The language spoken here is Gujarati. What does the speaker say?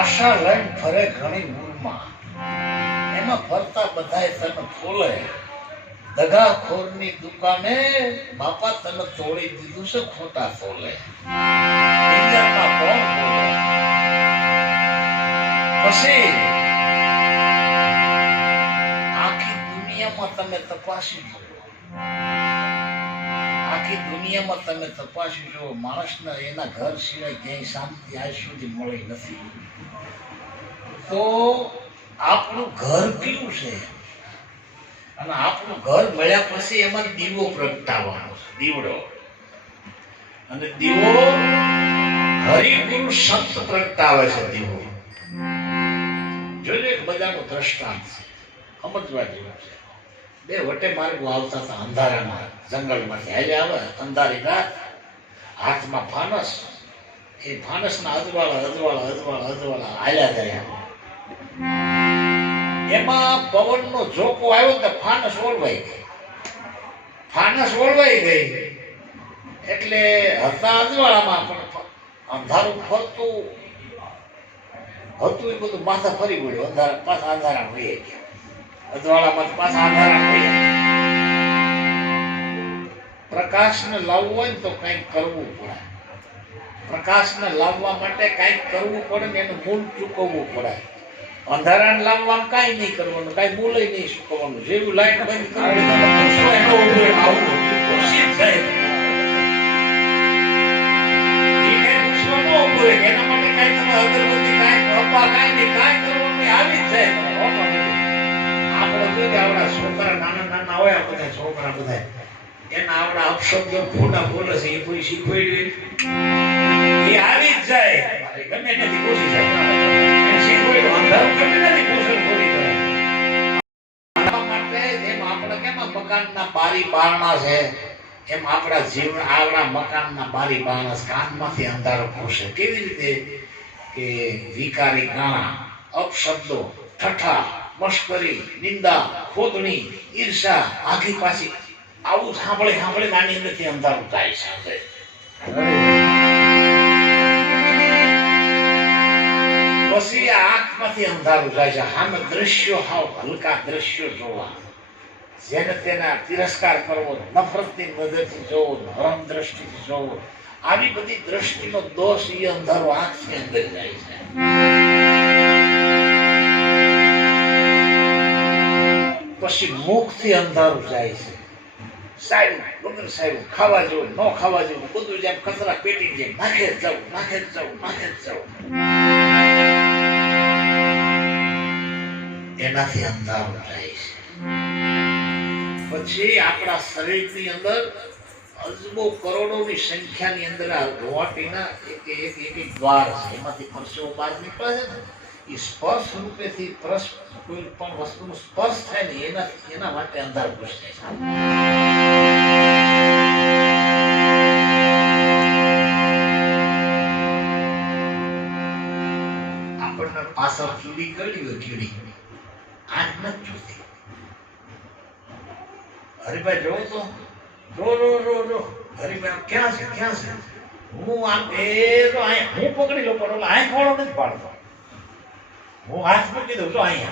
આશા લઈને ફરે ઘણી મૂળમાં. એમાં ફરતા બધાય તને ફોલે. દગાખોરની દુકાને બાપા તને તોડી દીધું છે ખોટા ફોલે. પછી આખી દુનિયામાં તમે તપાસી જુઓ આખી દુનિયામાં તમે તપાસી જો માણસને એના ઘર સિવાય ક્યાંય શાંતિ આજ સુધી મળી નથી. તો આપણું ઘર કયું છે? અને આપણું ઘર મળ્યા પછી એમાં દીવો પ્રગટાવવાનો દીવડો. અને દીવો હરિગુરુ સંત પ્રગટાવે છે દીવો. જોજો એક બધાનું દ્રષ્ટાંત છે, સમજવા જેવું છે. બે વટે માર્ગો આવતા હતા અંધારામાં, જંગલમાંથી. હાલે આવે, અંધારી રાત. હાથમાં ફાનસ. એ ફાનસના અજવાળા અજવાળા અજવાળા અજવાળા હાલ્યા જાય એમાં. પવનનો ઝોકો આવ્યો તો ફાનસ ઓળવાઈ ગઈ. ફાનસ ઓળવાઈ ગઈ. એટલે હતા અજવાળામાં, પણ અંધારું ફરતું. હતું એ બધું માથા ફરી પડ્યું અંધારા પાછા અંધારા હોઈએ ગયા. અજવાળામાં પાછા વહી પ્રકાશને લાવવું હોય તો કંઈક કરવું પડે. પ્રકાશને લાવવા માટે કંઈક કરવું પડે ને એનું મૂળ ચૂકવવું પડે. અંધારાને લાવવામાં કાંઈ નહીં કરવાનું, કાંઈ મૂલે નહીં ચૂકવવાનું જેવું લાઈટ બંધ કરવું. એના માટે કાંઈ તમે અગરબત્તી કાંઈ અપા કાંઈ નહીં, કાંઈ એમ આપણા જીવન આવડા મકાનના બારી બારણા. કાનમાંથી અંધારો ઘૂસે. કેવી રીતે? કે વિકારી ગાણા, અપશબ્દો ઠઠ્ઠા મશ્કરી, નિંદા, ખોદણી, ઈર્ષા આખી પાછી. આવું સાંભળે સાંભળે નાની અંદરથી અંધારું થાય છે પછી આંખમાંથી અંધારું થાય છે. હામે દ્રશ્યો હાવ હલકા દ્રશ્યો જોવા. જેને તેના તિરસ્કાર કરવો, નફરતની નજરથી જોવો, નરમ દ્રષ્ટિથી જોવો. આવી બધી દ્રષ્ટિનો દોષ એ અંધારો આંખની અંદર જાય છે. પછી મુખથી અંધારું જાય છે. સાયું વગર સાયું ખાવા જેવું, ન ખાવા જેવું, બધું જેમ કચરા પેટી જેમ નાખે જ જવું નાખે જ જવું નાખે જ જવું. એનાથી અંધારું જાય છે. પછી આપણા શરીરની અંદર અજબો કરોડોની સંખ્યાની અંદર આ ગુવાહાટીના એક એક એક દ્વાર છે. એમાંથી પરસેવો બહાર નીકળે છે ને? એ સ્પર્શ રૂપેથી પ્રશ કોઈ પણ વસ્તુનો સ્પર્શ થાય ને એના એના માટે અંધારપુષ થાય આપણને પાછળ ચૂડી કરી હોય ચીડી આંખ નથી ચૂસતી હરિભાઈ જોઉં તો? જો રો રો રો હરિભાઈ ક્યાં છે? ક્યાં છે? હું આમ એ જો હું પકડી લો પણ ઓલા આંખ વાળો નથી પાડતો 我还我去都转一圈